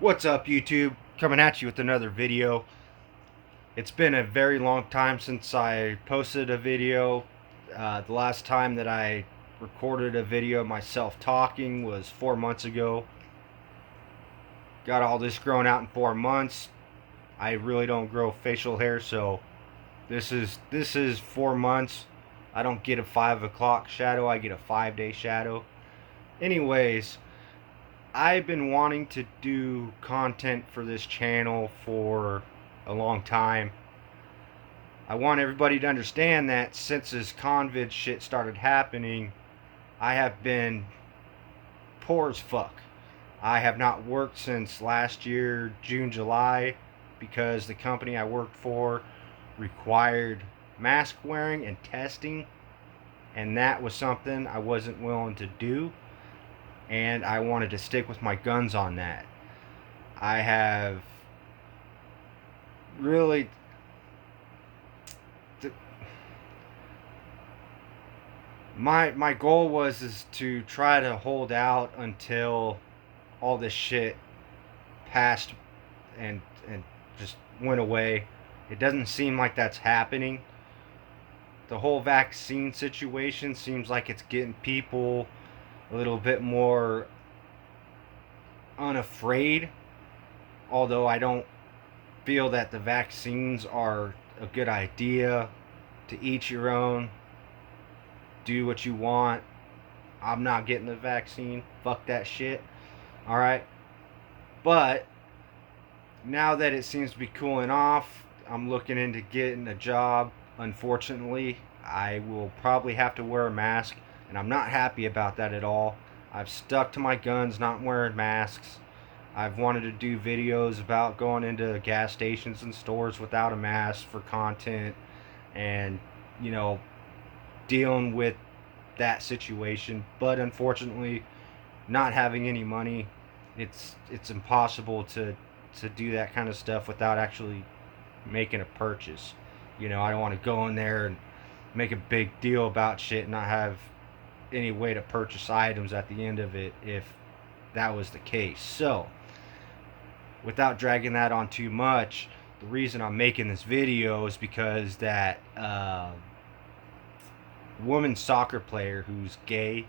What's up, YouTube? Coming at you with another video. It's been a very long time since I posted a video. The last time that I recorded a video of myself talking was 4 months ago. Got all this grown out in 4 months. I really don't grow facial hair, so this is 4 months. I don't get a 5 o'clock shadow. I get a 5 day shadow. Anyways, I've been wanting to do content for this channel for a long time. I want everybody to understand that since this COVID shit started happening, I have been poor as fuck. I have not worked since last year, June, July, because the company I worked for required mask wearing and testing, and that was something I wasn't willing to do, and I wanted to stick with my guns on that. I have really my goal was is to try to hold out until all this shit passed and just went away. It doesn't seem like that's happening. The whole vaccine situation seems like it's getting people a little bit more unafraid, although I don't feel that the vaccines are a good idea. To each your own, do what you want. I'm not getting the vaccine. Fuck that shit. Alright? But now that it seems to be cooling off, I'm looking into getting a job. Unfortunately, I will probably have to wear a mask, and I'm not happy about that at all. I've stuck to my guns, not wearing masks. I've wanted to do videos about going into gas stations and stores without a mask for content and, you know, dealing with that situation. But unfortunately, not having any money, it's impossible to do that kind of stuff without actually making a purchase. You know, I don't want to go in there and make a big deal about shit and not have any way to purchase items at the end of it if that was the case. So, without dragging that on too much, the reason I'm making this video is because that woman soccer player who's gay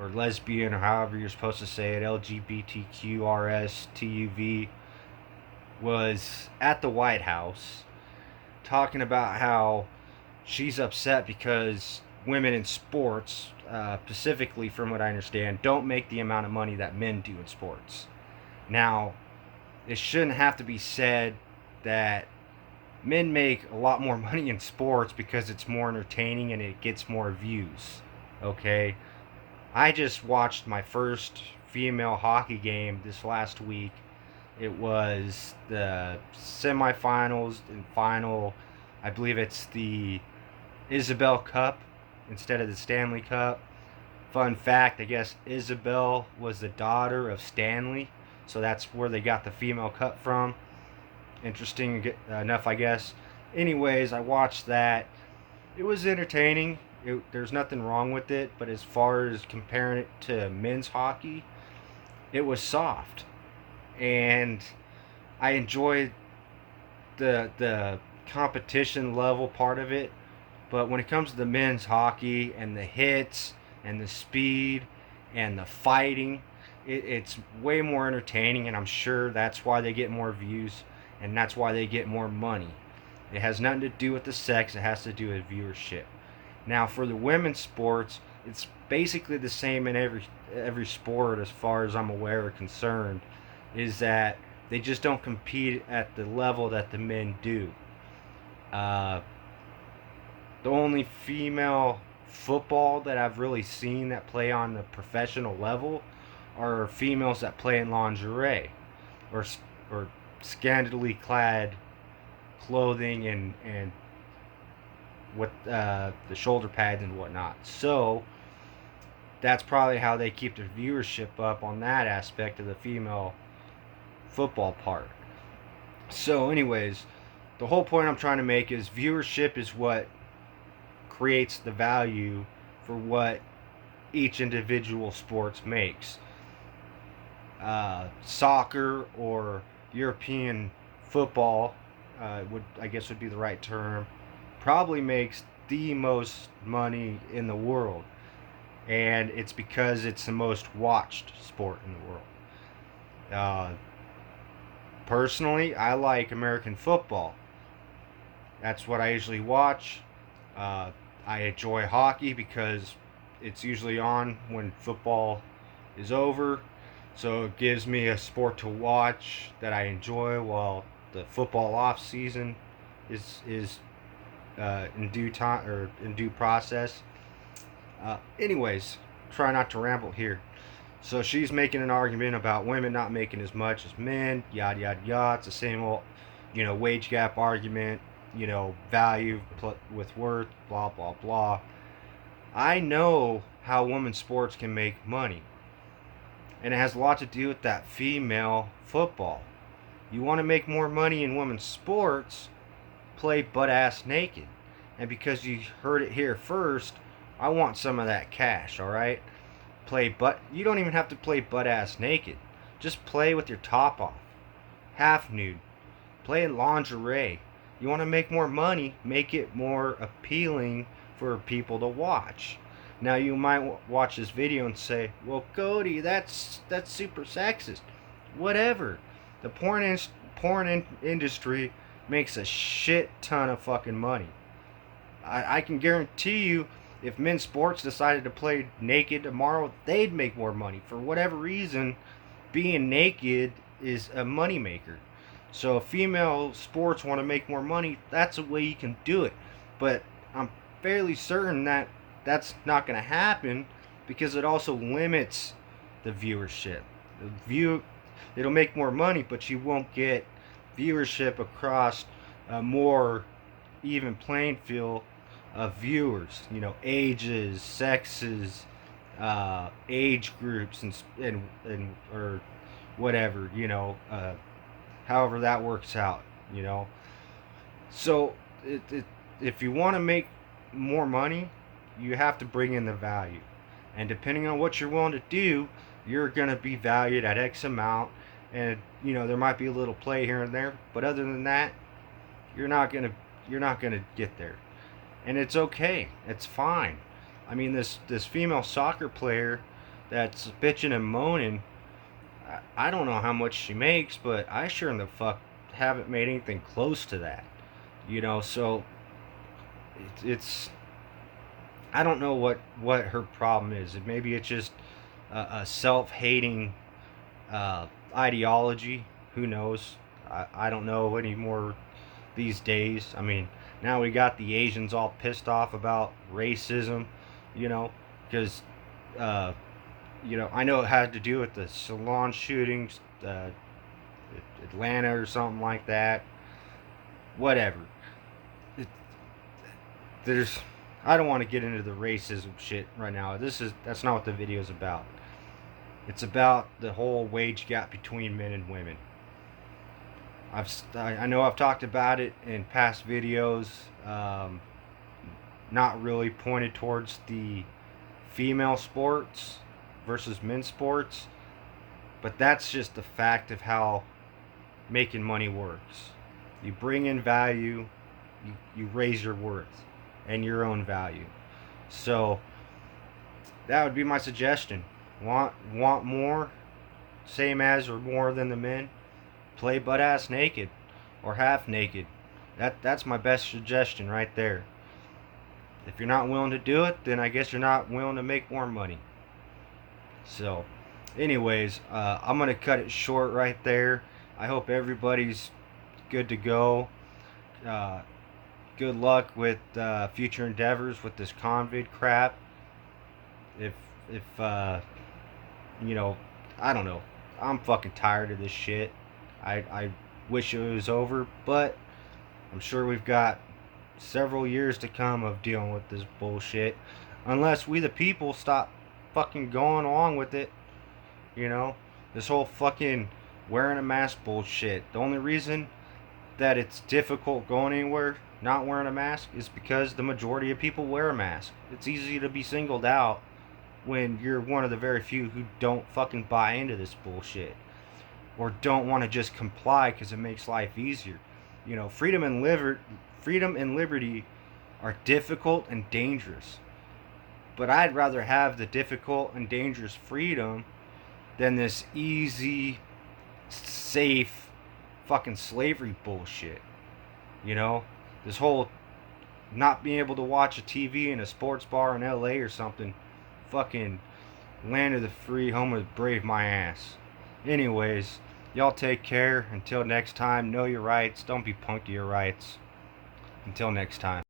or lesbian or however you're supposed to say it, LGBTQRSTUV, was at the White House talking about how she's upset because women in sports, specifically from what I understand, don't make the amount of money that men do in sports. Now, it shouldn't have to be said that men make a lot more money in sports because it's more entertaining and it gets more views. Okay? I just watched my first female hockey game this last week. It was the semifinals and final. I believe it's the Isabel Cup instead of the Stanley Cup. Fun fact, I guess Isabel was the daughter of Stanley, so that's where they got the female cup from. Interesting enough, I guess. Anyways, I watched that. It was entertaining. There's nothing wrong with it, but as far as comparing it to men's hockey, it was soft, and I enjoyed the competition level part of it. But when it comes to the men's hockey and the hits and the speed and the fighting, it's way more entertaining, and I'm sure that's why they get more views and that's why they get more money. It has nothing to do with the sex, it has to do with viewership. Now, for the women's sports, it's basically the same in every sport as far as I'm aware or concerned, is that they just don't compete at the level that the men do. Uh, the only female football that I've really seen that play on the professional level are females that play in lingerie or or scantily clad clothing and with the shoulder pads and whatnot. So that's probably how they keep their viewership up on that aspect of the female football part. So, anyways, the whole point I'm trying to make is viewership is what creates the value for what each individual sports makes. soccer or European football, would I guess would be the right term, probably makes the most money in the world, and it's because it's the most watched sport in the world. Uh, Personally, I like American football. That's what I usually watch. Uh, I enjoy hockey because it's usually on when football is over. So it gives me a sport to watch that I enjoy while the football off season is in due time or in due process. Anyways, try not to ramble here. So she's making an argument about women not making as much as men, yada yada yada. It's the same old, wage gap argument. Value with worth, blah blah blah. I know how women's sports can make money, and it has a lot to do with that female football. You want to make more money in women's sports, play butt ass naked. And because you heard it here first, I want some of that cash, alright? You don't even have to play butt ass naked. Just play with your top off. Half nude. Play in lingerie. You want to make more money, make it more appealing for people to watch. Now you might watch this video and say, "Well, Cody, that's super sexist." Whatever. The industry makes a shit ton of fucking money. I can guarantee you, if men's sports decided to play naked tomorrow, they'd make more money. For whatever reason, being naked is a moneymaker. So if female sports want to make more money, that's a way you can do it. But I'm fairly certain that that's not going to happen because it also limits the viewership. It'll make more money, but you won't get viewership across a more even playing field of viewers. Ages, sexes, age groups, and or whatever. However that works out. You know. So if you want to make more money, you have to bring in the value, and depending on what you're willing to do, you're gonna be valued at X amount, and there might be a little play here and there, but other than that, you're not gonna get there, and it's okay. It's fine. I mean, this female soccer player that's bitching and moaning. I don't know how much she makes, but I sure in the fuck haven't made anything close to that. So it's I don't know what her problem is. Maybe it's just a self-hating ideology. Who knows? I don't know anymore these days. I mean, now we got the Asians all pissed off about racism, you know, because, uh, I know it had to do with the salon shootings, Atlanta or something like that. Whatever. It, there's, I don't want to get into the racism shit right now. That's not what the video is about. It's about the whole wage gap between men and women. I know I've talked about it in past videos, um, not really pointed towards the female sports versus men's sports, but that's just the fact of how making money works. You bring in value, you raise your worth and your own value. So that would be my suggestion. Want more, same as or more than the men? Play butt ass naked or half naked. That's my best suggestion right there. If you're not willing to do it, then I guess you're not willing to make more money. So, anyways, I'm gonna cut it short right there. I hope everybody's good to go. Uh, Good luck with future endeavors with this COVID crap. If you know, I don't know. I'm fucking tired of this shit. I wish it was over, but I'm sure we've got several years to come of dealing with this bullshit. Unless we the people stop fucking going along with it. You know? This whole fucking wearing a mask bullshit. The only reason that it's difficult going anywhere not wearing a mask is because the majority of people wear a mask. It's easy to be singled out when you're one of the very few who don't fucking buy into this bullshit or don't want to just comply because it makes life easier. You know, freedom and liberty are difficult and dangerous. But I'd rather have the difficult and dangerous freedom than this easy, safe, fucking slavery bullshit. You know, this whole not being able to watch a TV in a sports bar in LA or something. Fucking land of the free, home of the brave, my ass. Anyways, y'all take care. Until next time, know your rights. Don't be punk to your rights. Until next time.